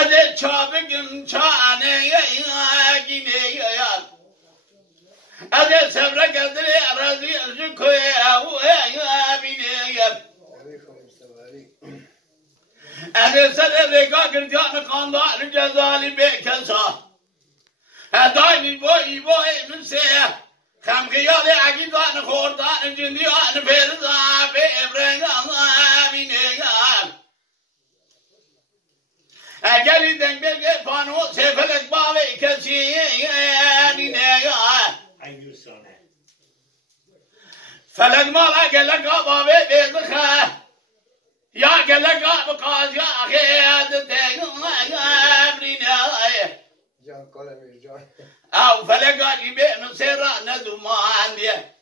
أذي شابكم شانه يا أذي سبرك أذي أرضي الجكوية ويا بيني أذي سلبك كرجان خاندان الجزالي بكسا هداي بوي من سيا خم خيالي عقيدان خوردان جنديان فرزا بإبرنا بيني أجلي دنگ بگه فانو سفلک باوی کسی عیوسانه فلک مالا گلک باوی بیدخه یا گلک بقاز یا خیاد تبرینه جان کلمی جان او فلک آجی بی مسیرا ندومان دیه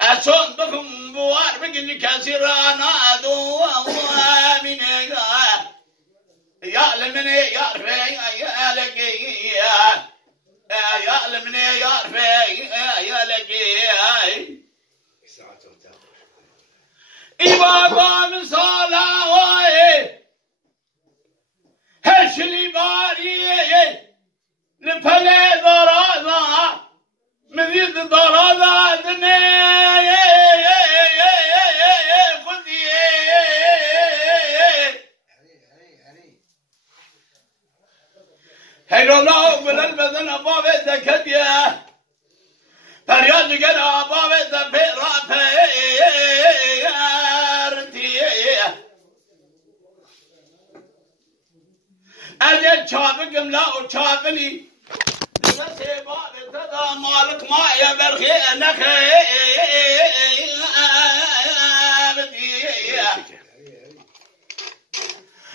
اصون بخم بوار بگنی کسی را نادو امینه يعلمني يعرفي يا لقي يعلمني يعرفي يا لقي إبابا من صلاة هشلي باري نفلي ضرازة مذيد ضرازة دنيا هيلو لا من البدن أبا بيت كديا فرياد جل أبا بيت بيراتي أجل شابكم لا وشابني نسيبا بتدا مالك ما يبرخي نخي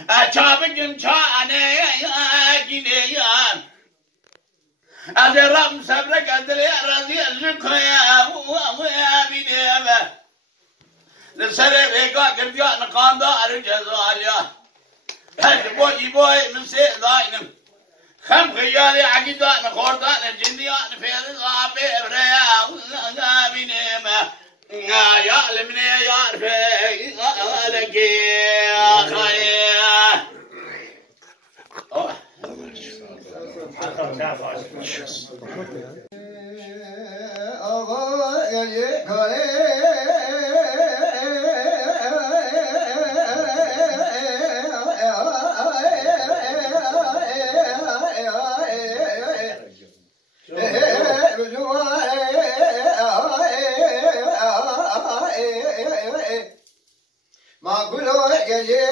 أشابكم شاني جنيان أدرام سبرك أدري أرضي الجكويا ويا بنيبة لسري ريكا كرديا نقاندا الجزاليا هاد بوي من سيداينم خم خيالي عقيدا نخوردان الجنديان فيرزا بيبريا ويا بنيبة يعلمني يعرفي لك يا خير ما كله يجي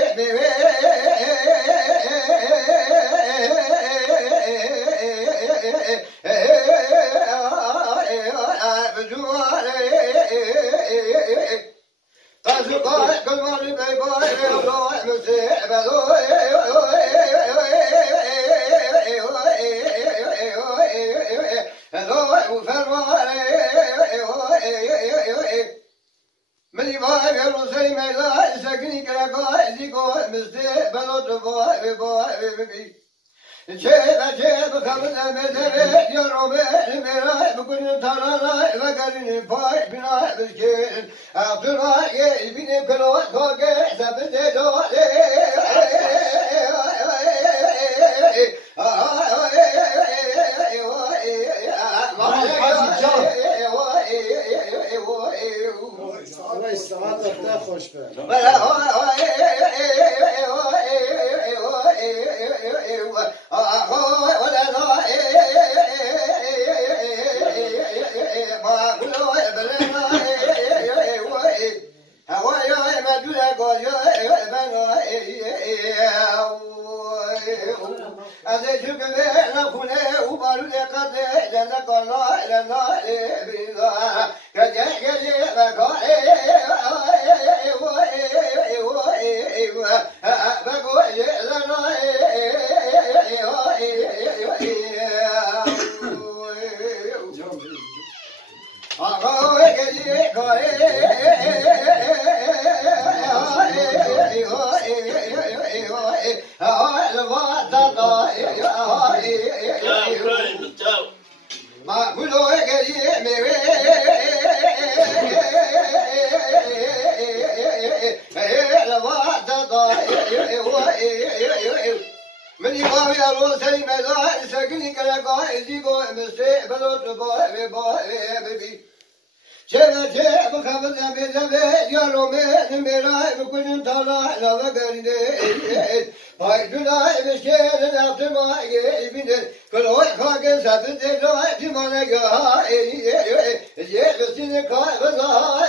ملي باي يروسي ميلا سكني كلاكا زيكو مستي بلوت باي باي شيب خمسة متر يروبي المراي بكل تراراي وقرني باي بناي بالكيل أبتراي يبيني كلو كوكي سبتي دولي الساعات أفتح خوش به من يبغى يروح سليم لا سكني كلا قاعد يجيبه مستقبل تبغى بي شباب شباب خبز زبيب يا رومي نميراي بكل طلع لا بقرني هاي دنيا بشير نعطي ما يبين كل واحد خاك سبت لا جمانا جا جبتني كاي بزا